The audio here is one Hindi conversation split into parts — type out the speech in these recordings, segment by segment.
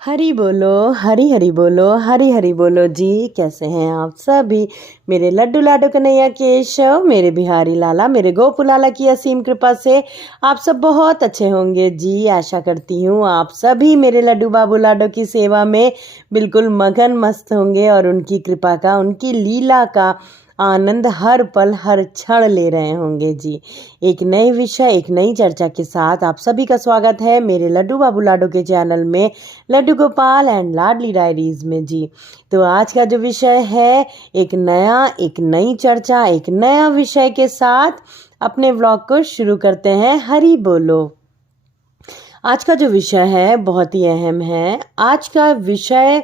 हरी हरी बोलो, हरी हरी बोलो जी। कैसे हैं आप सभी? मेरे लड्डू लाडो कन्हैया केशव, मेरे बिहारी लाला, मेरे गोपू लाला की असीम कृपा से आप सब बहुत अच्छे होंगे जी। आशा करती हूँ आप सभी मेरे लड्डू बाबू लाडो की सेवा में बिल्कुल मगन मस्त होंगे और उनकी कृपा का, उनकी लीला का आनंद हर पल हर क्षण ले रहे होंगे जी। एक नए विषय, एक नई चर्चा के साथ आप सभी का स्वागत है मेरे लड्डू बाबू लाडो के चैनल में, लड्डू गोपाल एंड लाडली डायरीज में जी। तो आज का जो विषय है, एक नई चर्चा, एक नया विषय के साथ अपने व्लॉग को शुरू करते हैं। हरी बोलो। आज का जो विषय है बहुत ही अहम है। आज का विषय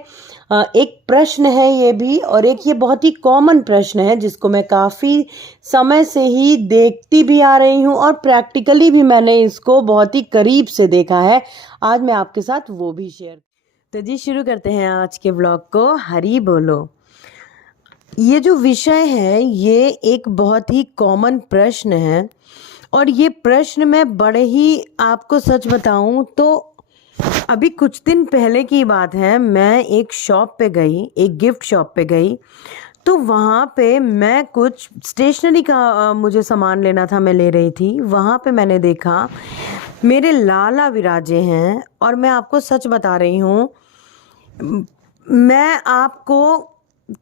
एक प्रश्न है ये भी, और एक ये बहुत ही कॉमन प्रश्न है जिसको मैं काफ़ी समय से ही देखती भी आ रही हूँ और प्रैक्टिकली भी मैंने इसको बहुत ही करीब से देखा है। आज मैं आपके साथ वो भी शेयर। तो जी शुरू करते हैं आज के ब्लॉग को। हरी बोलो। ये जो विषय है ये एक बहुत ही कॉमन प्रश्न है, और ये प्रश्न मैं बड़े ही, आपको सच बताऊं तो अभी कुछ दिन पहले की बात है, मैं एक शॉप पे गई, एक गिफ्ट शॉप पे गई। तो वहाँ पे मैं कुछ स्टेशनरी का मुझे सामान लेना था, मैं ले रही थी। वहाँ पे मैंने देखा मेरे लाला विराजे हैं, और मैं आपको सच बता रही हूँ, मैं आपको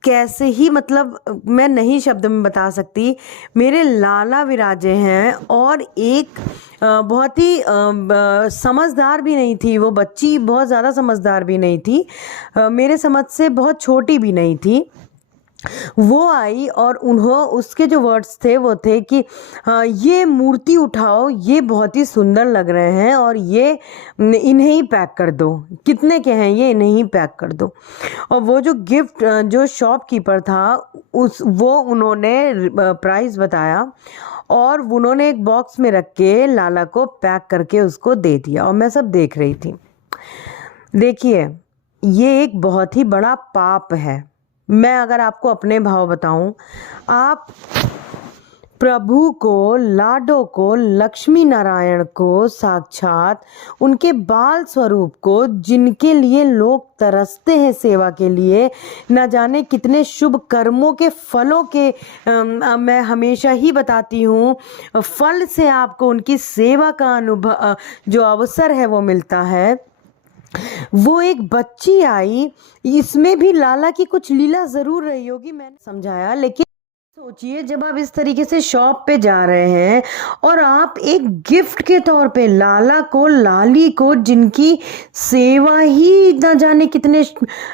कैसे ही, मतलब मैं नहीं शब्द में बता सकती। मेरे लाला विराजे हैं, और एक बहुत ही समझदार भी नहीं थी वो बच्ची, बहुत ज़्यादा समझदार भी नहीं थी, मेरे समझ से बहुत छोटी भी नहीं थी। वो आई और उसके जो वर्ड्स थे वो थे कि ये मूर्ति उठाओ, ये बहुत ही सुंदर लग रहे हैं, और ये इन्हें ही पैक कर दो। कितने के हैं ये, इन्हें ही पैक कर दो। और वो जो गिफ्ट, जो शॉपकीपर था, उन्होंने प्राइस बताया, और उन्होंने एक बॉक्स में रख के लाला को पैक करके उसको दे दिया, और मैं सब देख रही थी। देखिए, ये एक बहुत ही बड़ा पाप है। मैं अगर आपको अपने भाव बताऊं, आप प्रभु को, लाडो को, लक्ष्मी नारायण को, साक्षात उनके बाल स्वरूप को, जिनके लिए लोग तरसते हैं सेवा के लिए, न जाने कितने शुभ कर्मों के फलों के, मैं हमेशा ही बताती हूँ, फल से आपको उनकी सेवा का अनुभव, जो अवसर है वो मिलता है। वो एक बच्ची आई, इसमें भी लाला की कुछ लीला जरूर रही होगी, मैंने समझाया। लेकिन सोचिए, जब आप इस तरीके से शॉप पे जा रहे हैं और आप एक गिफ्ट के तौर पे लाला को, लाली को, जिनकी सेवा ही न जाने कितने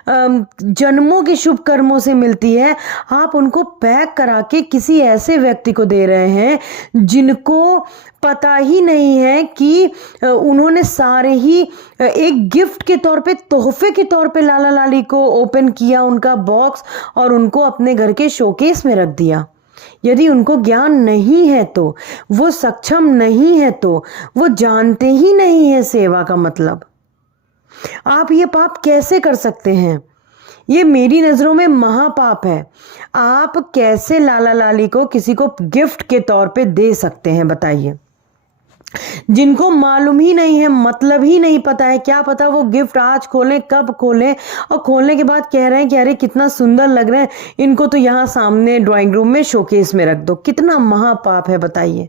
जन्मों के शुभ कर्मों से मिलती है, आप उनको पैक करा के किसी ऐसे व्यक्ति को दे रहे हैं जिनको पता ही नहीं है कि उन्होंने सारे ही एक गिफ्ट के तौर पे, तोहफे के तौर पे लाला लाली को ओपन किया, उनका बॉक्स, और उनको अपने घर के शोकेस में रख दिया। यदि उनको ज्ञान नहीं है तो, वो सक्षम नहीं है तो, वो जानते ही नहीं है सेवा का मतलब, आप ये पाप कैसे कर सकते हैं? ये मेरी नज़रों में महापाप है। आप कैसे लाला लाली को किसी को गिफ्ट के तौर पे दे सकते हैं, बताइए? जिनको मालूम ही नहीं है, मतलब ही नहीं पता है, क्या पता वो गिफ्ट आज खोलें, कब खोलें, और खोलने के बाद कह रहे हैं कि अरे कितना सुंदर लग रहे हैं, इनको तो यहाँ सामने ड्राइंग रूम में शोकेस में रख दो। कितना महापाप है, बताइए?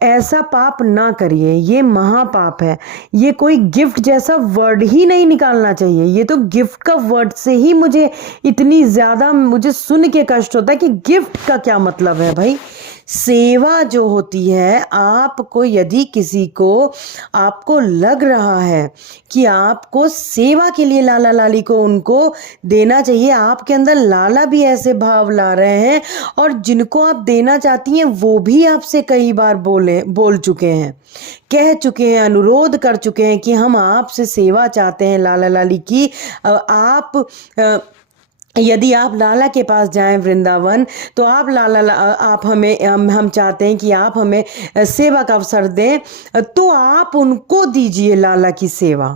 ऐसा पाप ना करिए, ये महापाप है। ये कोई गिफ्ट जैसा वर्ड ही नहीं निकालना चाहिए। ये तो गिफ्ट का वर्ड से ही मुझे इतनी ज़्यादा, मुझे सुन के कष्ट होता है कि गिफ्ट का क्या मतलब है भाई। सेवा जो होती है, आपको यदि किसी को, आपको लग रहा है कि आपको सेवा के लिए लाला लाली को उनको देना चाहिए, आपके अंदर लाला भी ऐसे भाव ला रहे हैं, और जिनको आप देना चाहती हैं वो भी आपसे कई बार बोल चुके हैं, कह चुके हैं, अनुरोध कर चुके हैं कि हम आपसे सेवा चाहते हैं लाला लाली की। यदि आप लाला के पास जाएं वृंदावन, तो आप आप हमें, हम चाहते हैं कि आप हमें सेवा का अवसर दें, तो आप उनको दीजिए लाला की सेवा।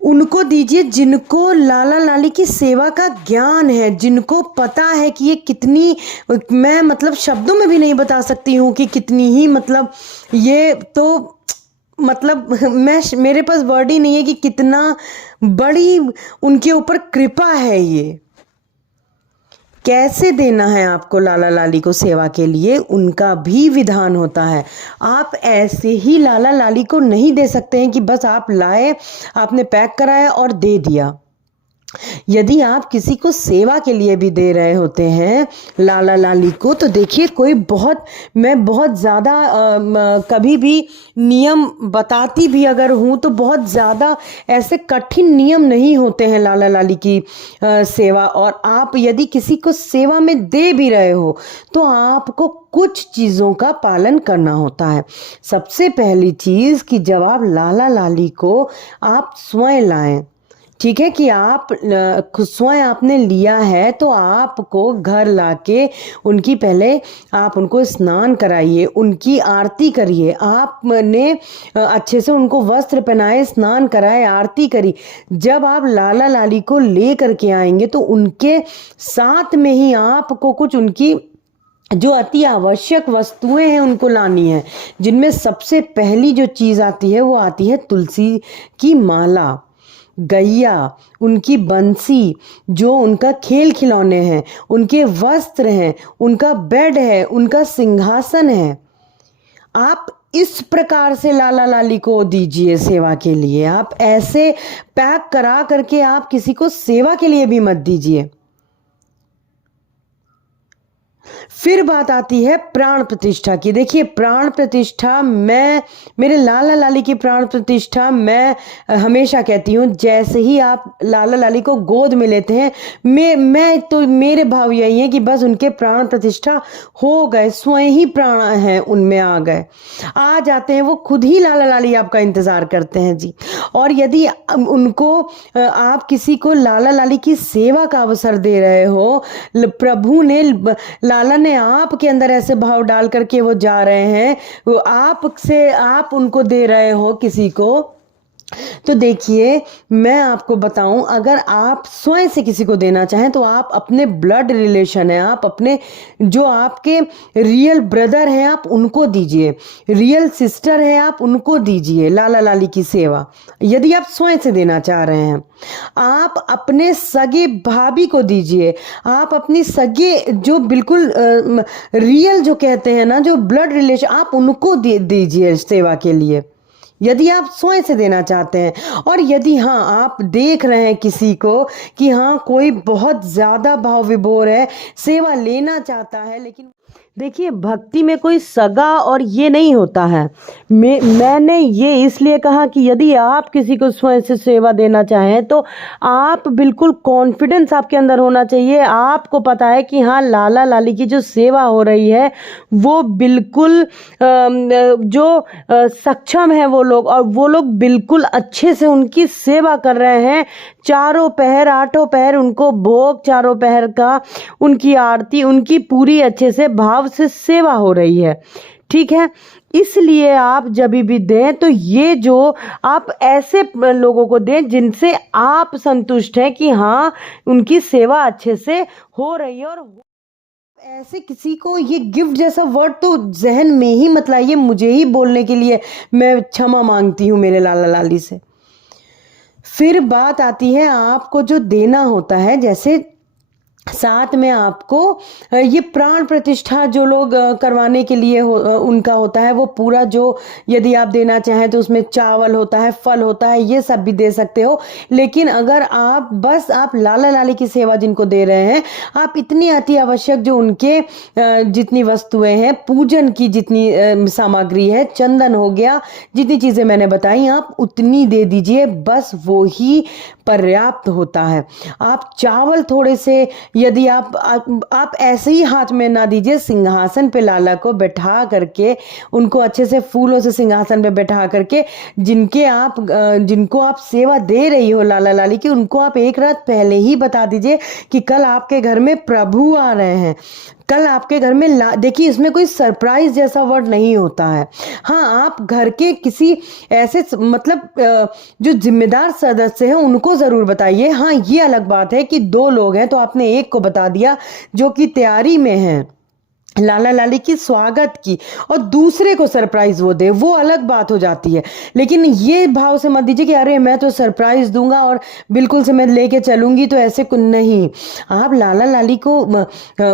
उनको दीजिए जिनको लाला लाली की सेवा का ज्ञान है, जिनको पता है कि ये कितनी, मैं मतलब शब्दों में भी नहीं बता सकती हूँ कि कितनी ही, मतलब ये तो मतलब मेरे पास वर्ड ही नहीं है कि कितना बड़ी उनके ऊपर कृपा है। ये कैसे देना है आपको लाला लाली को सेवा के लिए, उनका भी विधान होता है। आप ऐसे ही लाला लाली को नहीं दे सकते हैं कि बस आप लाए, आपने पैक कराया और दे दिया। यदि आप किसी को सेवा के लिए भी दे रहे होते हैं लाला लाली को, तो देखिए मैं बहुत ज़्यादा कभी भी नियम बताती भी अगर हूँ तो बहुत ज़्यादा ऐसे कठिन नियम नहीं होते हैं लाला लाली की सेवा। और आप यदि किसी को सेवा में दे भी रहे हो तो आपको कुछ चीज़ों का पालन करना होता है। सबसे पहली चीज़ कि जब आप लाला लाली को आप स्वयं लाएं, ठीक है, कि आप स्वयं आपने लिया है तो आपको घर लाके उनकी पहले आप उनको स्नान कराइए, उनकी आरती करिए, आपने अच्छे से उनको वस्त्र पहनाए, स्नान कराए, आरती करी। जब आप लाला लाली को ले करके आएंगे तो उनके साथ में ही आपको कुछ उनकी जो अति आवश्यक वस्तुएं हैं उनको लानी है, जिनमें सबसे पहली जो चीज़ आती है वो आती है तुलसी की माला, गैया, उनकी बंसी, जो उनका खेल खिलौने हैं, उनके वस्त्र हैं, उनका बेड है, उनका सिंहासन है। आप इस प्रकार से लाला लाली को दीजिए सेवा के लिए। आप ऐसे पैक करा करके आप किसी को सेवा के लिए भी मत दीजिए। फिर बात आती है प्राण प्रतिष्ठा की। देखिए, प्राण प्रतिष्ठा मेरे लाला लाली की प्राण प्रतिष्ठा मैं हमेशा कहती हूँ, जैसे ही आप लाला लाली को गोद में लेते हैं, मैं तो मेरे भाव यही है कि बस उनके प्राण प्रतिष्ठा हो गए, स्वयं ही प्राण हैं उनमें आ गए, आ जाते हैं, वो खुद ही लाला लाली आपका इंतजार करते हैं जी। और यदि उनको आप किसी को लाला लाली की सेवा का अवसर दे रहे हो, प्रभु ने लाला ने आपके अंदर ऐसे भाव डाल करके वो जा रहे हैं, वो आपसे आप उनको दे रहे हो किसी को, तो देखिए मैं आपको बताऊं, अगर आप स्वयं से किसी को देना चाहें तो आप अपने ब्लड रिलेशन है, आप अपने जो आपके रियल ब्रदर हैं आप उनको दीजिए, रियल सिस्टर है आप उनको दीजिए लाला लाली की सेवा, यदि आप स्वयं से देना चाह रहे हैं। आप अपने सगे भाभी को दीजिए, आप अपनी सगे जो बिल्कुल रियल जो कहते हैं ना, जो ब्लड रिलेशन, आप उनको दीजिए सेवा के लिए, यदि आप स्वयं से देना चाहते हैं। और यदि हाँ आप देख रहे हैं किसी को कि हाँ कोई बहुत ज़्यादा भाव विभोर है, सेवा लेना चाहता है, लेकिन देखिए भक्ति में कोई सगा और ये नहीं होता है। मैंने ये इसलिए कहा कि यदि आप किसी को स्वयं से सेवा देना चाहें तो आप बिल्कुल कॉन्फिडेंस आपके अंदर होना चाहिए। आपको पता है कि हाँ लाला लाली की जो सेवा हो रही है वो बिल्कुल जो सक्षम है वो लोग, और वो लोग बिल्कुल अच्छे से उनकी सेवा कर रहे हैं। चारों पहर, आठों पहर उनको भोग, चारों पहर का उनकी आरती, उनकी पूरी अच्छे से भाव से सेवा हो रही है, ठीक है। इसलिए आप जब भी दें तो ये जो आप ऐसे लोगों को दें जिनसे आप संतुष्ट हैं कि हाँ उनकी सेवा अच्छे से हो रही है। और ऐसे किसी को ये गिफ्ट जैसा वर्ड तो जहन में ही मत लाइए, मुझे ही बोलने के लिए मैं क्षमा मांगती हूँ मेरे लाला लाली से। फिर बात आती है आपको जो देना होता है, जैसे साथ में आपको ये प्राण प्रतिष्ठा जो लोग करवाने के लिए उनका होता है, वो पूरा जो यदि आप देना चाहें तो उसमें चावल होता है, फल होता है, ये सब भी दे सकते हो। लेकिन अगर आप लाला लाली की सेवा जिनको दे रहे हैं, आप इतनी अति आवश्यक जो उनके जितनी वस्तुएं हैं, पूजन की जितनी सामग्री है, चंदन हो गया, जितनी चीज़ें मैंने बताई, आप उतनी दे दीजिए, बस वो ही पर्याप्त होता है। आप चावल थोड़े से यदि आप ऐसे ही हाथ में ना दीजिए, सिंहासन पे लाला को बैठा करके, उनको अच्छे से फूलों से सिंहासन पे बैठा करके, जिनको आप सेवा दे रही हो लाला लाली की, उनको आप एक रात पहले ही बता दीजिए कि कल आपके घर में प्रभु आ रहे हैं, कल आपके घर में देखिए इसमें कोई सरप्राइज जैसा वर्ड नहीं होता है। हाँ, आप घर के किसी ऐसे मतलब जो जिम्मेदार सदस्य हैं उनको ज़रूर बताइए। हाँ, ये अलग बात है कि 2 लोग हैं तो आपने एक को बता दिया जो कि तैयारी में है, लाला लाली की स्वागत की और दूसरे को सरप्राइज वो दे, वो अलग बात हो जाती है। लेकिन ये भाव से मत दीजिए कि अरे मैं तो सरप्राइज दूंगा और बिल्कुल से मैं लेके चलूंगी, तो ऐसे कुछ नहीं। आप लाला लाली को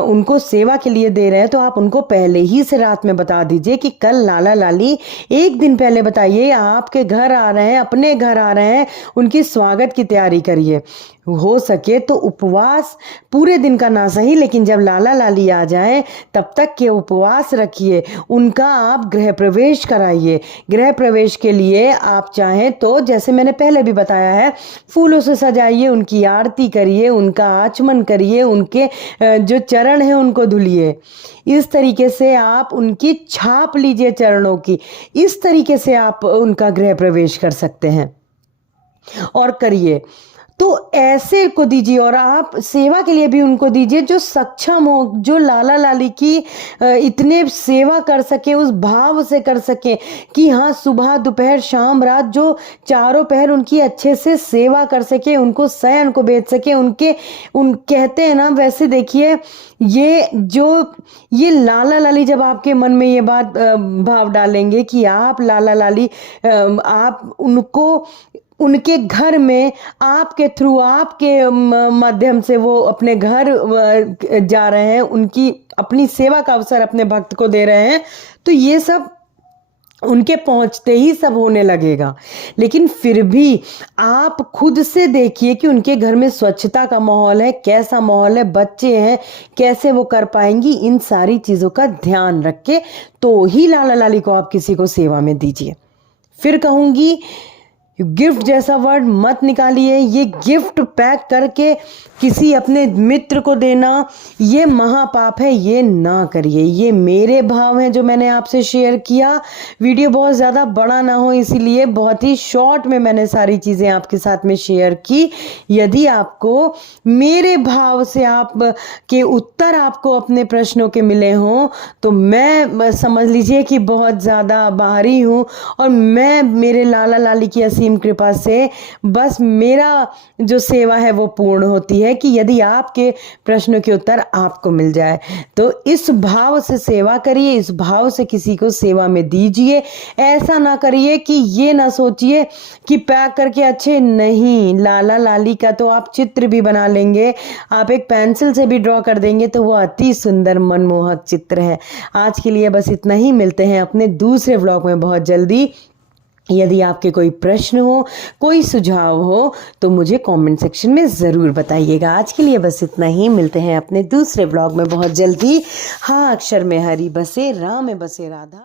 उनको सेवा के लिए दे रहे हैं तो आप उनको पहले ही से रात में बता दीजिए कि कल लाला लाली, एक दिन पहले बताइए आपके घर आ रहे हैं, अपने घर आ रहे हैं, उनकी स्वागत की तैयारी करिए। हो सके तो उपवास पूरे दिन का ना सही, लेकिन जब लाला लाली आ जाए तब तक के उपवास रखिए, उनका आप गृह प्रवेश कराइए। गृह प्रवेश के लिए आप चाहें तो जैसे मैंने पहले भी बताया है, फूलों से सजाइए, उनकी आरती करिए, उनका आचमन करिए, उनके जो चरण हैं उनको धुलिए। इस तरीके से आप उनकी छाप लीजिए चरणों की। इस तरीके से आप उनका गृह प्रवेश कर सकते हैं और करिए। तो ऐसे को दीजिए और आप सेवा के लिए भी उनको दीजिए जो सक्षम हो, जो लाला लाली की इतने सेवा कर सके, उस भाव से कर सके कि हाँ सुबह दोपहर शाम रात जो चारों पहर उनकी अच्छे से सेवा कर सके, उनको शयन को भेज सके, उन कहते हैं ना, वैसे देखिए ये लाला लाली जब आपके मन में ये बात भाव डालेंगे कि आप लाला लाली आप उनको उनके घर में आपके थ्रू, आपके माध्यम से वो अपने घर जा रहे हैं, उनकी अपनी सेवा का अवसर अपने भक्त को दे रहे हैं, तो ये सब उनके पहुंचते ही सब होने लगेगा। लेकिन फिर भी आप खुद से देखिए कि उनके घर में स्वच्छता का माहौल है, कैसा माहौल है, बच्चे हैं, कैसे वो कर पाएंगी। इन सारी चीज़ों का ध्यान रख के तो ही लाला लाली को आप किसी को सेवा में दीजिए। फिर कहूँगी, गिफ्ट जैसा वर्ड मत निकालिए। ये गिफ्ट पैक करके किसी अपने मित्र को देना ये महापाप है, ये ना करिए। ये मेरे भाव हैं जो मैंने आपसे शेयर किया। वीडियो बहुत ज़्यादा बड़ा ना हो, इसीलिए बहुत ही शॉर्ट में मैंने सारी चीज़ें आपके साथ में शेयर की। यदि आपको मेरे भाव से आप के उत्तर आपको अपने प्रश्नों के मिले हों तो मैं समझ लीजिए कि बहुत ज़्यादा बाहरी हूँ और मैं मेरे लाला लाली की असीम कृपा से बस मेरा जो सेवा है वो पूर्ण होती है कि यदि आपके प्रश्नों के उत्तर आपको मिल जाए। तो इस भाव से सेवा करिए, इस भाव से किसी को सेवा में दीजिए। ऐसा ना करिए कि ये ना सोचिए कि पैक करके अच्छे नहीं। लाला लाली का तो आप चित्र भी बना लेंगे, आप एक पेंसिल से भी ड्रॉ कर देंगे तो वो अति सुंदर मनमोहक चित्र है। आज के लिए बस इतना ही, मिलते हैं अपने दूसरे व्लॉग में बहुत जल्दी। यदि आपके कोई प्रश्न हो, कोई सुझाव हो तो मुझे कमेंट सेक्शन में ज़रूर बताइएगा। आज के लिए बस इतना ही, मिलते हैं अपने दूसरे व्लॉग में बहुत जल्दी। हाँ अक्षर में हरि बसे, राम में बसे राधा।